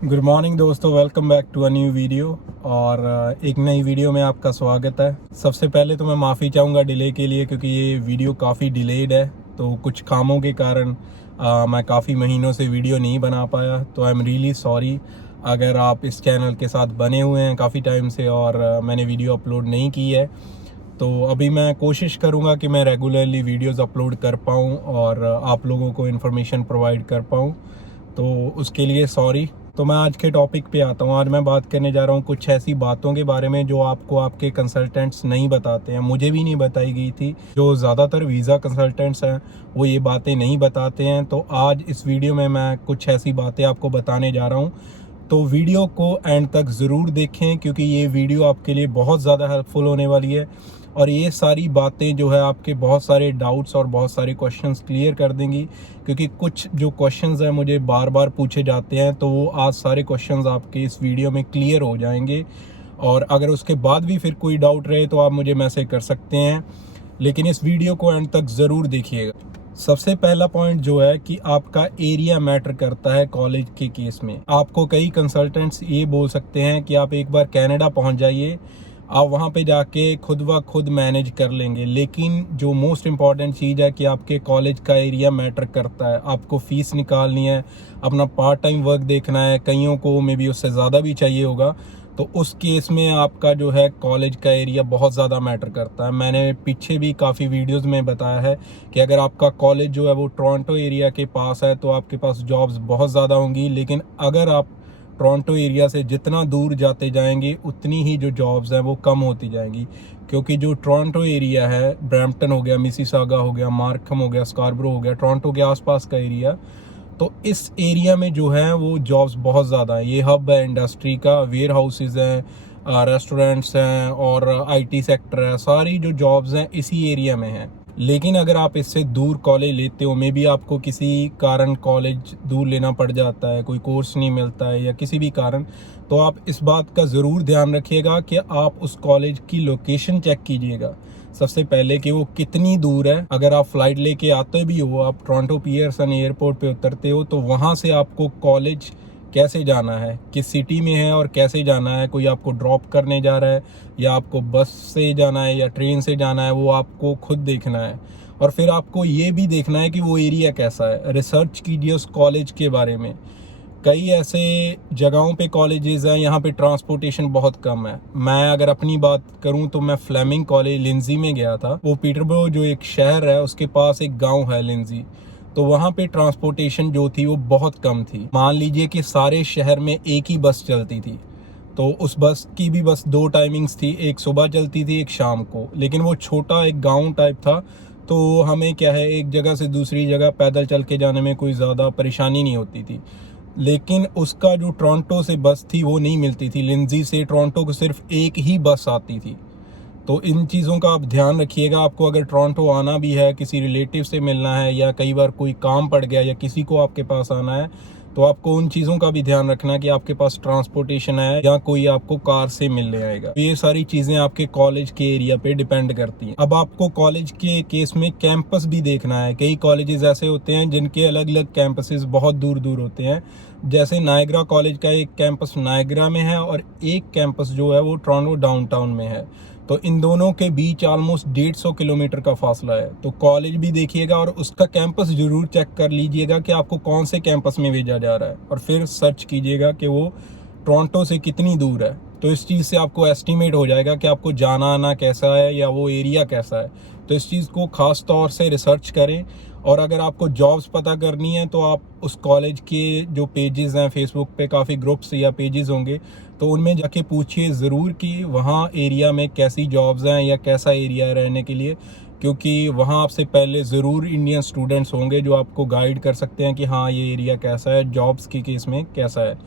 Good morning दोस्तों, welcome back to a new video. और एक नई वीडियो में आपका स्वागत है। सबसे पहले तो मैं माफ़ी चाहूँगा डिले के लिए, क्योंकि ये वीडियो काफ़ी डिलेड है। तो कुछ कामों के कारण मैं काफ़ी महीनों से वीडियो नहीं बना पाया। तो आई एम रियली सॉरी अगर आप इस चैनल के साथ बने हुए हैं काफ़ी टाइम से और मैंने वीडियो अपलोड नहीं की है। तो अभी मैं कोशिश करूँगा कि मैं रेगुलरली वीडियोज़ अपलोड कर पाऊँ और आप लोगों को इन्फॉर्मेशन प्रोवाइड कर पाऊँ। तो उसके लिए सॉरी। तो मैं आज के टॉपिक पे आता हूँ। आज मैं बात करने जा रहा हूँ कुछ ऐसी बातों के बारे में जो आपको आपके कंसल्टेंट्स नहीं बताते हैं। मुझे भी नहीं बताई गई थी। जो ज़्यादातर वीज़ा कंसल्टेंट्स हैं वो ये बातें नहीं बताते हैं। तो आज इस वीडियो में मैं कुछ ऐसी बातें आपको बताने जा रहा हूँ। तो वीडियो को एंड तक ज़रूर देखें, क्योंकि ये वीडियो आपके लिए बहुत ज़्यादा हेल्पफुल होने वाली है। और ये सारी बातें जो है आपके बहुत सारे डाउट्स और बहुत सारे क्वेश्चंस क्लियर कर देंगी। क्योंकि कुछ जो क्वेश्चंस हैं मुझे बार बार पूछे जाते हैं, तो वो आज सारे क्वेश्चंस आपके इस वीडियो में क्लियर हो जाएंगे। और अगर उसके बाद भी फिर कोई डाउट रहे तो आप मुझे मैसेज कर सकते हैं, लेकिन इस वीडियो को एंड तक ज़रूर देखिएगा। सबसे पहला पॉइंट जो है कि आपका एरिया मैटर करता है कॉलेज के केस में। आपको कई कंसल्टेंट्स ये बोल सकते हैं कि आप एक बार कनाडा पहुंच जाइए, आप वहां पे जाके खुद व खुद मैनेज कर लेंगे। लेकिन जो मोस्ट इम्पॉर्टेंट चीज़ है कि आपके कॉलेज का एरिया मैटर करता है। आपको फ़ीस निकालनी है, अपना पार्ट टाइम वर्क देखना है, कईयों को मे बी उससे ज़्यादा भी चाहिए होगा। तो उस केस में आपका जो है कॉलेज का एरिया बहुत ज़्यादा मैटर करता है। मैंने पीछे भी काफ़ी वीडियोस में बताया है कि अगर आपका कॉलेज जो है वो टोरंटो एरिया के पास है तो आपके पास जॉब्स बहुत ज़्यादा होंगी। लेकिन अगर आप टोरंटो एरिया से जितना दूर जाते जाएंगे उतनी ही जो जॉब्स हैं वो कम होती जाएंगी। क्योंकि जो टोरंटो एरिया है, ब्रैम्पटन हो गया, मिसिसागा हो गया, मार्खम हो गया, स्कारब्रो हो गया, टोरंटो के आसपास का एरिया, तो इस एरिया में जो है वो जॉब्स बहुत ज़्यादा है। ये हब है इंडस्ट्री का, वेयर हाउसेज हैं, रेस्टोरेंट्स हैं और आईटी सेक्टर है। सारी जो जॉब्स हैं इसी एरिया में हैं। लेकिन अगर आप इससे दूर कॉलेज लेते हो, मे बी आपको किसी कारण कॉलेज दूर लेना पड़ जाता है, कोई कोर्स नहीं मिलता है या किसी भी कारण, तो आप इस बात का ज़रूर ध्यान रखिएगा कि आप उस कॉलेज की लोकेशन चेक कीजिएगा सबसे पहले कि वो कितनी दूर है। अगर आप फ्लाइट लेके आते भी हो, आप टोरंटो पियर्सन एयरपोर्ट पे उतरते हो, तो वहाँ से आपको कॉलेज कैसे जाना है, किस सिटी में है और कैसे जाना है, कोई आपको ड्रॉप करने जा रहा है या आपको बस से जाना है या ट्रेन से जाना है, वो आपको खुद देखना है। और फिर आपको ये भी देखना है कि वो एरिया कैसा है। रिसर्च कीजिए उस कॉलेज के बारे में। कई ऐसे जगहों पे कॉलेजेस हैं यहाँ पे ट्रांसपोर्टेशन बहुत कम है। मैं अगर अपनी बात करूँ तो मैं फ्लेमिंग कॉलेज लिंजी में गया था। वो पीटरबरो जो एक शहर है उसके पास एक गांव है लिंजी। तो वहाँ पे ट्रांसपोर्टेशन जो थी वो बहुत कम थी। मान लीजिए कि सारे शहर में एक ही बस चलती थी। तो उस बस की भी बस दो टाइमिंग्स थी, एक सुबह चलती थी, एक शाम को। लेकिन वो छोटा एक गांव टाइप था, तो हमें क्या है एक जगह से दूसरी जगह पैदल चल के जाने में कोई ज़्यादा परेशानी नहीं होती थी। लेकिन उसका जो टोरंटो से बस थी वो नहीं मिलती थी। लिंजी से टोरंटो को सिर्फ एक ही बस आती थी। तो इन चीज़ों का आप ध्यान रखिएगा। आपको अगर टोरंटो आना भी है, किसी रिलेटिव से मिलना है या कई बार कोई काम पड़ गया या किसी को आपके पास आना है, तो आपको उन चीज़ों का भी ध्यान रखना है कि आपके पास ट्रांसपोर्टेशन है या कोई आपको कार से मिलने आएगा। तो ये सारी चीज़ें आपके कॉलेज के एरिया पे डिपेंड करती हैं। अब आपको कॉलेज के केस में कैंपस भी देखना है। कई कॉलेजेस ऐसे होते हैं जिनके अलग अलग कैंपसेस बहुत दूर दूर होते हैं। जैसे नायग्रा कॉलेज का एक कैंपस नायग्रा में है और एक कैंपस जो है वो टोरंटो डाउनटाउन में है। तो इन दोनों के बीच ऑलमोस्ट 150 किलोमीटर का फासला है। तो कॉलेज भी देखिएगा और उसका कैंपस जरूर चेक कर लीजिएगा कि आपको कौन से कैंपस में भेजा जा रहा है, और फिर सर्च कीजिएगा कि वो टोरंटो से कितनी दूर है। तो इस चीज़ से आपको एस्टिमेट हो जाएगा कि आपको जाना आना कैसा है या वो एरिया कैसा है। तो इस चीज़ को ख़ास तौर से रिसर्च करें। और अगर आपको जॉब्स पता करनी है तो आप उस कॉलेज के जो पेजेस हैं, फेसबुक पे काफ़ी ग्रुप्स या पेजेस होंगे, तो उनमें जाके पूछिए ज़रूर कि वहाँ एरिया में कैसी जॉब्स हैं या कैसा एरिया है रहने के लिए। क्योंकि वहाँ आपसे पहले ज़रूर इंडियन स्टूडेंट्स होंगे जो आपको गाइड कर सकते हैं कि हाँ ये एरिया कैसा है, जॉब्स के केस में कैसा है।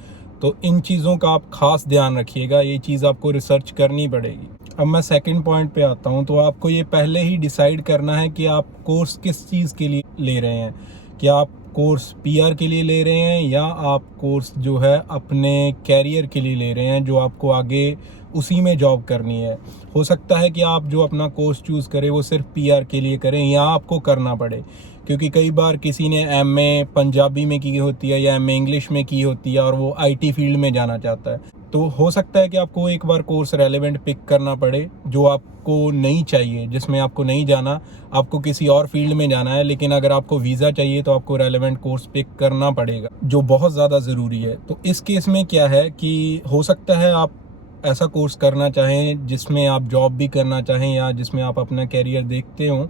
तो इन चीज़ों का आप ख़ास ध्यान रखिएगा। ये चीज़ आपको रिसर्च करनी पड़ेगी। अब मैं सेकंड पॉइंट पे आता हूँ। तो आपको ये पहले ही डिसाइड करना है कि आप कोर्स किस चीज़ के लिए ले रहे हैं। कि आप कोर्स पीआर के लिए ले रहे हैं या आप कोर्स जो है अपने कैरियर के लिए ले रहे हैं, जो आपको आगे उसी में जॉब करनी है। हो सकता है कि आप जो अपना कोर्स चूज़ करें वो सिर्फ पीआर के लिए करें या आपको करना पड़े, क्योंकि कई बार किसी ने एमए पंजाबी में की होती है या एमए इंग्लिश में की होती है और वो आईटी फील्ड में जाना चाहता है, तो हो सकता है कि आपको एक बार कोर्स रेलेवेंट पिक करना पड़े जो आपको नहीं चाहिए, जिसमें आपको नहीं जाना, आपको किसी और फील्ड में जाना है, लेकिन अगर आपको वीज़ा चाहिए तो आपको रेलेवेंट कोर्स पिक करना पड़ेगा, जो बहुत ज़्यादा ज़रूरी है। तो इस केस में क्या है कि हो सकता है आप ऐसा कोर्स करना चाहें जिसमें आप जॉब भी करना चाहें या जिसमें आप अपना कैरियर देखते हो,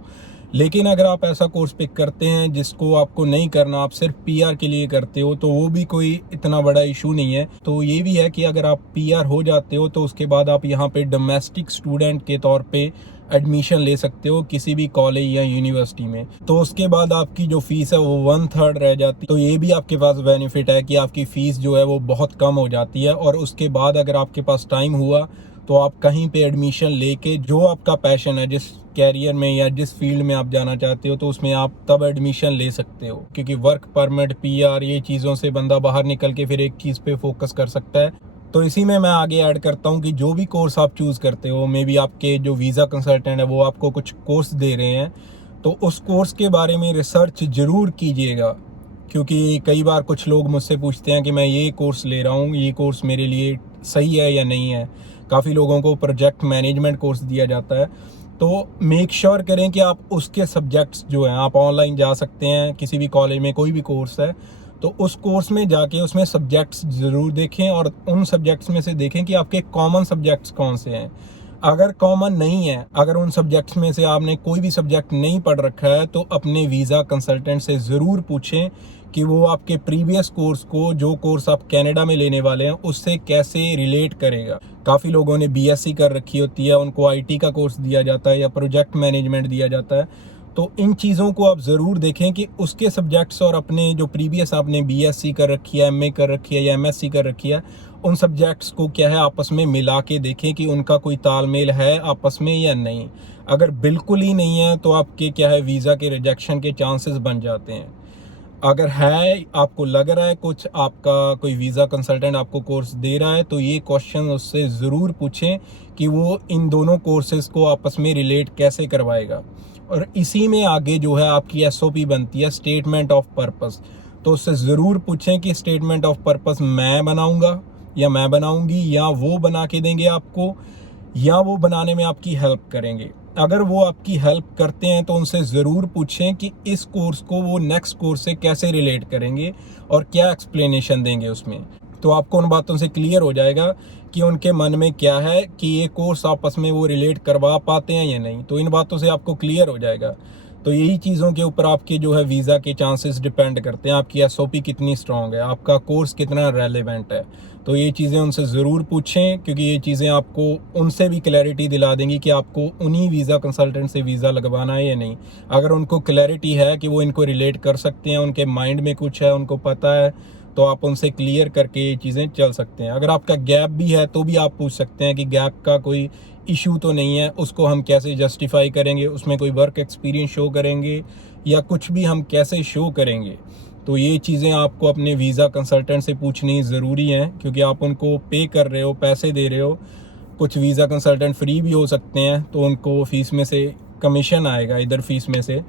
लेकिन अगर आप ऐसा कोर्स पिक करते हैं जिसको आपको नहीं करना, आप सिर्फ पीआर के लिए करते हो, तो वो भी कोई इतना बड़ा इशू नहीं है। तो ये भी है कि अगर आप पीआर हो जाते हो तो उसके बाद आप यहाँ पे डोमेस्टिक स्टूडेंट के तौर पे एडमिशन ले सकते हो किसी भी कॉलेज या यूनिवर्सिटी में। तो उसके बाद आपकी जो फीस है वो 1/3 रह जाती है। तो ये भी आपके पास बेनिफिट है कि आपकी फ़ीस जो है वो बहुत कम हो जाती है, और उसके बाद अगर आपके पास टाइम हुआ तो आप कहीं पे एडमिशन लेके जो आपका पैशन है, जिस कैरियर में या जिस फील्ड में आप जाना चाहते हो, तो उसमें आप तब एडमिशन ले सकते हो, क्योंकि वर्क परमिट, पीआर, ये चीज़ों से बंदा बाहर निकल के फिर एक चीज़ पे फोकस कर सकता है। तो इसी में मैं आगे ऐड करता हूँ कि जो भी कोर्स आप चूज़ करते हो, मे बी आपके जो वीज़ा कंसल्टेंट है वो आपको कुछ कोर्स दे रहे हैं, तो उस कोर्स के बारे में रिसर्च ज़रूर कीजिएगा, क्योंकि कई बार कुछ लोग मुझसे पूछते हैं कि मैं ये कोर्स ले रहा हूँ, ये कोर्स मेरे लिए सही है या नहीं है। काफ़ी लोगों को प्रोजेक्ट मैनेजमेंट कोर्स दिया जाता है, तो मेक श्योर करें कि आप उसके सब्जेक्ट्स जो हैं, आप ऑनलाइन जा सकते हैं किसी भी कॉलेज में, कोई भी कोर्स है तो उस कोर्स में जाके उसमें सब्जेक्ट्स ज़रूर देखें, और उन सब्जेक्ट्स में से देखें कि आपके कॉमन सब्जेक्ट्स कौन से हैं। अगर कॉमन नहीं है, अगर उन सब्जेक्ट्स में से आपने कोई भी सब्जेक्ट नहीं पढ़ रखा है, तो अपने वीज़ा कंसल्टेंट से ज़रूर पूछें कि वो आपके प्रीवियस कोर्स को, जो कोर्स आप कनाडा में लेने वाले हैं, उससे कैसे रिलेट करेगा। काफ़ी लोगों ने बीएससी कर रखी होती है, उनको आईटी का कोर्स दिया जाता है या प्रोजेक्ट मैनेजमेंट दिया जाता है, तो इन चीज़ों को आप ज़रूर देखें कि उसके सब्जेक्ट्स और अपने जो प्रीवियस आपने बीएससी कर रखी है, एमए कर रखी है या एमएससी कर रखी है, उन सब्जेक्ट्स को क्या है आपस में मिला के देखें कि उनका कोई तालमेल है आपस में या नहीं। अगर बिल्कुल ही नहीं है तो आपके क्या है वीज़ा के रिजेक्शन के चांसेस बन जाते हैं। अगर है, आपको लग रहा है कुछ, आपका कोई वीज़ा कंसल्टेंट आपको कोर्स दे रहा है, तो ये क्वेश्चन उससे ज़रूर पूछें कि वो इन दोनों कोर्सेज़ को आपस में रिलेट कैसे करवाएगा। और इसी में आगे जो है आपकी एसओपी बनती है, स्टेटमेंट ऑफ पर्पस। तो उससे ज़रूर पूछें कि स्टेटमेंट ऑफ पर्पस मैं बनाऊंगा या मैं बनाऊंगी, या वो बना के देंगे आपको, या वो बनाने में आपकी हेल्प करेंगे। अगर वो आपकी हेल्प करते हैं तो उनसे ज़रूर पूछें कि इस कोर्स को वो नेक्स्ट कोर्स से कैसे रिलेट करेंगे और क्या एक्सप्लेनेशन देंगे उसमें। तो आपको उन बातों से क्लियर हो जाएगा कि उनके मन में क्या है, कि ये कोर्स आपस में वो रिलेट करवा पाते हैं या नहीं। तो इन बातों से आपको क्लियर हो जाएगा। तो यही चीज़ों के ऊपर आपके जो है वीज़ा के चांसेस डिपेंड करते हैं, आपकी एसओपी कितनी स्ट्रॉन्ग है, आपका कोर्स कितना रेलेवेंट है। तो ये चीज़ें उनसे ज़रूर पूछें, क्योंकि ये चीज़ें आपको उनसे भी क्लैरिटी दिला देंगी कि आपको उन्हीं वीज़ा कंसल्टेंट से वीज़ा लगवाना है या नहीं। अगर उनको क्लैरिटी है कि वो इनको रिलेट कर सकते हैं, उनके माइंड में कुछ है, उनको पता है, तो आप उनसे क्लियर करके ये चीज़ें चल सकते हैं। अगर आपका गैप भी है तो भी आप पूछ सकते हैं कि गैप का कोई इशू तो नहीं है, उसको हम कैसे जस्टिफाई करेंगे, उसमें कोई वर्क एक्सपीरियंस शो करेंगे या कुछ भी हम कैसे शो करेंगे। तो ये चीज़ें आपको अपने वीज़ा कंसल्टेंट से पूछनी ज़रूरी हैं, क्योंकि आप उनको पे कर रहे हो, पैसे दे रहे हो। कुछ वीज़ा कंसल्टेंट फ्री भी हो सकते हैं, तो उनको फ़ीस में से कमीशन आएगा, इधर फ़ीस में से।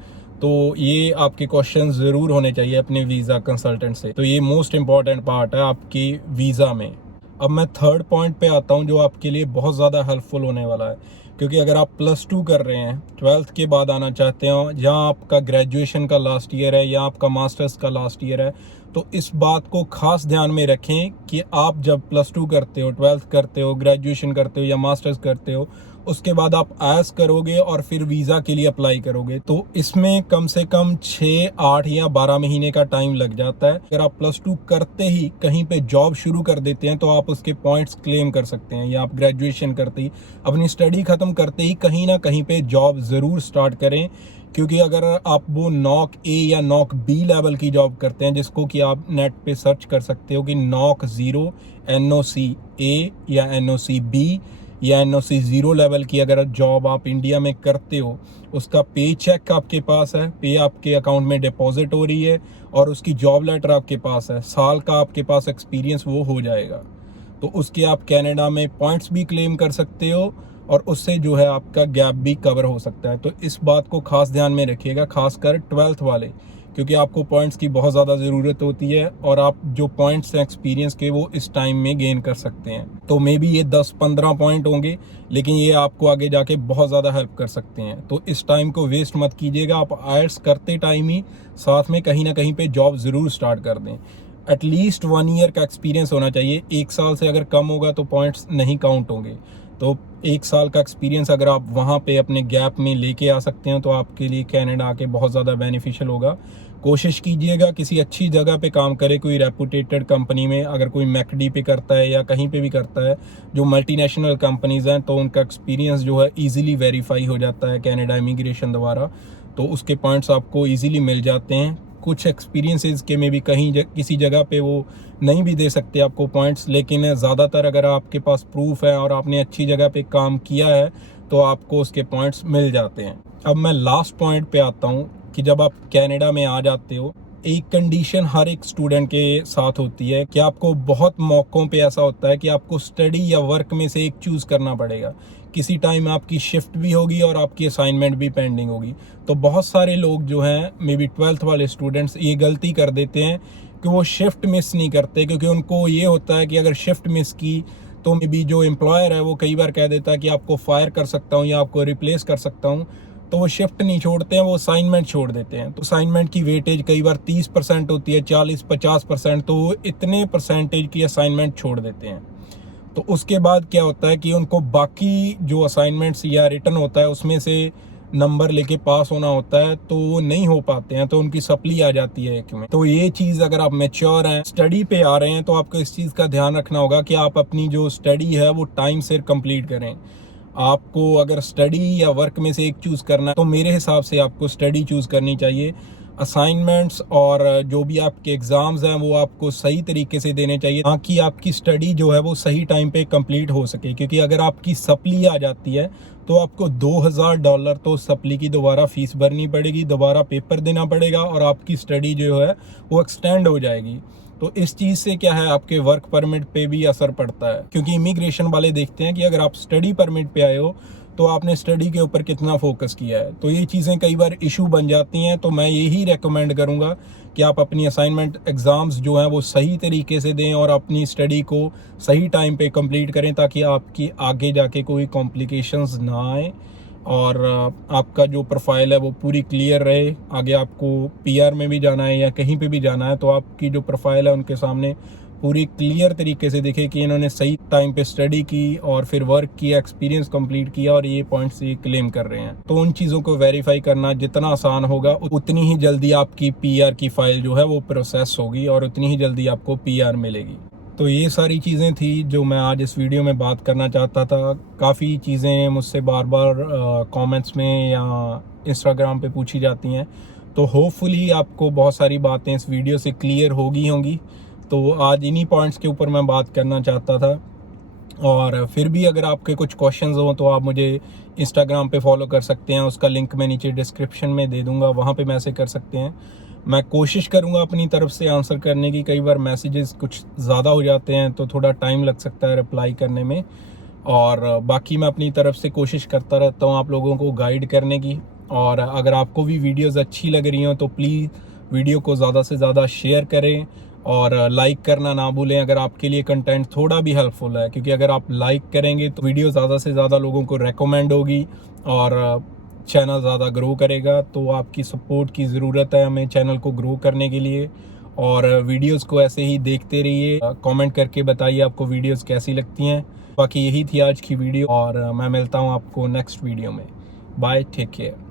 तो ये आपके क्वेश्चन ज़रूर होने चाहिए अपने वीज़ा कंसल्टेंट से। तो ये मोस्ट इम्पॉर्टेंट पार्ट है आपकी वीज़ा में। अब मैं थर्ड पॉइंट पे आता हूँ, जो आपके लिए बहुत ज़्यादा हेल्पफुल होने वाला है, क्योंकि अगर आप +2 कर रहे हैं, 12th के बाद आना चाहते हो, जहाँ आपका ग्रेजुएशन का लास्ट ईयर है या आपका मास्टर्स का लास्ट ईयर है, तो इस बात को खास ध्यान में रखें कि आप जब +2 करते हो, 12th करते हो, ग्रेजुएशन करते हो या मास्टर्स करते हो, उसके बाद आप आयस करोगे और फिर वीज़ा के लिए अप्लाई करोगे, तो इसमें कम से कम 6, 8 या 12 महीने का टाइम लग जाता है। अगर आप +2 करते ही कहीं पे जॉब शुरू कर देते हैं तो आप उसके पॉइंट्स क्लेम कर सकते हैं, या आप ग्रेजुएशन करते ही, अपनी स्टडी ख़त्म करते ही कहीं ना कहीं पे जॉब ज़रूर स्टार्ट करें। क्योंकि अगर आप वो नॉक ए या नॉक बी लेवल की जॉब करते हैं, जिसको कि आप नेट पे सर्च कर सकते हो कि नॉक 0, NOC A या NOC B, या NOC 0 लेवल की अगर जॉब आप इंडिया में करते हो, उसका पे चेक आपके पास है, पे आपके अकाउंट में डिपॉजिट हो रही है और उसकी जॉब लेटर आपके पास है, साल का आपके पास एक्सपीरियंस वो हो जाएगा, तो उसके आप कनाडा में पॉइंट्स भी क्लेम कर सकते हो और उससे जो है आपका गैप भी कवर हो सकता है। तो इस बात को खास ध्यान में रखिएगा, खासकर 12th वाले, क्योंकि आपको पॉइंट्स की बहुत ज़्यादा ज़रूरत होती है और आप जो पॉइंट्स हैं एक्सपीरियंस के वो इस टाइम में गेन कर सकते हैं। तो मे बी ये 10-15 पॉइंट होंगे, लेकिन ये आपको आगे जाके बहुत ज़्यादा हेल्प कर सकते हैं। तो इस टाइम को वेस्ट मत कीजिएगा, आप आयल्स करते टाइम ही साथ में कहीं ना कहीं पे जॉब ज़रूर स्टार्ट कर दें। एटलीस्ट 1 ईयर का एक्सपीरियंस होना चाहिए, 1 साल से अगर कम होगा तो पॉइंट्स नहीं काउंट होंगे। तो 1 साल का एक्सपीरियंस अगर आप वहाँ पे अपने गैप में लेके आ सकते हैं तो आपके लिए कनाडा आके बहुत ज़्यादा बेनिफिशियल होगा। कोशिश कीजिएगा किसी अच्छी जगह पे काम करे, कोई रेपुटेटेड कंपनी में, अगर कोई मैकडी पे करता है या कहीं पे भी करता है जो मल्टीनेशनल कंपनीज़ हैं, तो उनका एक्सपीरियंस जो है ईजिली वेरीफाई हो जाता है कनाडा इमिग्रेशन द्वारा, तो उसके पॉइंट्स आपको ईजिली मिल जाते हैं। कुछ एक्सपीरियंसेस के में भी किसी जगह पे वो नहीं भी दे सकते आपको पॉइंट्स, लेकिन ज़्यादातर अगर आपके पास प्रूफ है और आपने अच्छी जगह पे काम किया है तो आपको उसके पॉइंट्स मिल जाते हैं। अब मैं लास्ट पॉइंट पे आता हूँ कि जब आप कनाडा में आ जाते हो, एक कंडीशन हर एक स्टूडेंट के साथ होती है कि आपको बहुत मौक़ों पे ऐसा होता है कि आपको स्टडी या वर्क में से एक चूज़ करना पड़ेगा। किसी टाइम आपकी शिफ्ट भी होगी और आपकी असाइनमेंट भी पेंडिंग होगी। तो बहुत सारे लोग जो हैं, मे बी 12th वाले स्टूडेंट्स, ये गलती कर देते हैं कि वो शिफ्ट मिस नहीं करते, क्योंकि उनको ये होता है कि अगर शिफ्ट मिस की तो मे बी जो एम्प्लॉयर है वो कई बार कह देता है कि आपको फायर कर सकता हूँ या आपको रिप्लेस कर सकता हूँ, तो वो शिफ्ट नहीं छोड़ते हैं, वो असाइनमेंट छोड़ देते हैं। तो असाइनमेंट की वेटेज कई बार 30% होती है, 40-50%, तो वो इतने परसेंटेज की असाइनमेंट छोड़ देते हैं। तो उसके बाद क्या होता है कि उनको बाकी जो असाइनमेंट्स या रिटर्न होता है उसमें से नंबर लेके पास होना होता है, तो वो नहीं हो पाते हैं, तो उनकी सप्ली आ जाती है एक में। तो ये चीज़, अगर आप मैच्योर हैं, स्टडी पे आ रहे हैं, तो आपको इस चीज़ का ध्यान रखना होगा कि आप अपनी जो स्टडी है वो टाइम से कंप्लीट करें। आपको अगर स्टडी या वर्क में से एक चूज़ करना है तो मेरे हिसाब से आपको स्टडी चूज़ करनी चाहिए। असाइनमेंट्स और जो भी आपके एग्ज़ाम्स हैं वो आपको सही तरीके से देने चाहिए, ताकि आपकी स्टडी जो है वो सही टाइम पे कंप्लीट हो सके। क्योंकि अगर आपकी सप्ली आ जाती है तो आपको $2000 तो सप्ली की दोबारा फ़ीस भरनी पड़ेगी, दोबारा पेपर देना पड़ेगा और आपकी स्टडी जो है वो एक्सटेंड हो जाएगी। तो इस चीज़ से क्या है, आपके वर्क परमिट पे भी असर पड़ता है, क्योंकि इमिग्रेशन वाले देखते हैं कि अगर आप स्टडी परमिट पे आए हो तो आपने स्टडी के ऊपर कितना फोकस किया है। तो ये चीज़ें कई बार इशू बन जाती हैं। तो मैं यही रेकमेंड करूँगा कि आप अपनी असाइनमेंट एग्ज़ाम्स जो हैं वो सही तरीके से दें और अपनी स्टडी को सही टाइम पे कंप्लीट करें, ताकि आपकी आगे जाके कोई कॉम्प्लिकेशंस ना आए और आपका जो प्रोफाइल है वो पूरी क्लियर रहे। आगे आपको PR में भी जाना है या कहीं पे भी जाना है तो आपकी जो प्रोफाइल है उनके सामने पूरी क्लियर तरीके से दिखे कि इन्होंने सही टाइम पे स्टडी की और फिर वर्क किया, एक्सपीरियंस कंप्लीट किया और ये पॉइंट्स ये क्लेम कर रहे हैं। तो उन चीज़ों को वेरीफाई करना जितना आसान होगा उतनी ही जल्दी आपकी PR की फ़ाइल जो है वो प्रोसेस होगी और उतनी ही जल्दी आपको PR मिलेगी। तो ये सारी चीज़ें थी जो मैं आज इस वीडियो में बात करना चाहता था। काफ़ी चीज़ें मुझसे बार बार कमेंट्स में या इंस्टाग्राम पे पूछी जाती हैं, तो होपफुली आपको बहुत सारी बातें इस वीडियो से क्लियर होंगी। तो आज इन्हीं पॉइंट्स के ऊपर मैं बात करना चाहता था। और फिर भी अगर आपके कुछ क्वेश्चंस हों तो आप मुझे इंस्टाग्राम पे फॉलो कर सकते हैं, उसका लिंक मैं नीचे डिस्क्रिप्शन में दे दूँगा, वहाँ पे मैसेज कर सकते हैं। मैं कोशिश करूँगा अपनी तरफ से आंसर करने की। कई बार मैसेजेस कुछ ज़्यादा हो जाते हैं तो थोड़ा टाइम लग सकता है रिप्लाई करने में, और बाकी मैं अपनी तरफ से कोशिश करता रहता हूँ आप लोगों को गाइड करने की। और अगर आपको भी वीडियोज़ अच्छी लग रही हों तो प्लीज़ वीडियो को ज़्यादा से ज़्यादा शेयर करें और लाइक करना ना भूलें अगर आपके लिए कंटेंट थोड़ा भी हेल्पफुल है, क्योंकि अगर आप लाइक करेंगे तो वीडियो ज़्यादा से ज़्यादा लोगों को रेकमेंड होगी और चैनल ज़्यादा ग्रो करेगा। तो आपकी सपोर्ट की ज़रूरत है हमें चैनल को ग्रो करने के लिए। और वीडियोस को ऐसे ही देखते रहिए, कमेंट करके बताइए आपको वीडियोस कैसी लगती हैं। बाकी यही थी आज की वीडियो और मैं मिलता हूँ आपको नेक्स्ट वीडियो में। Bye, take care.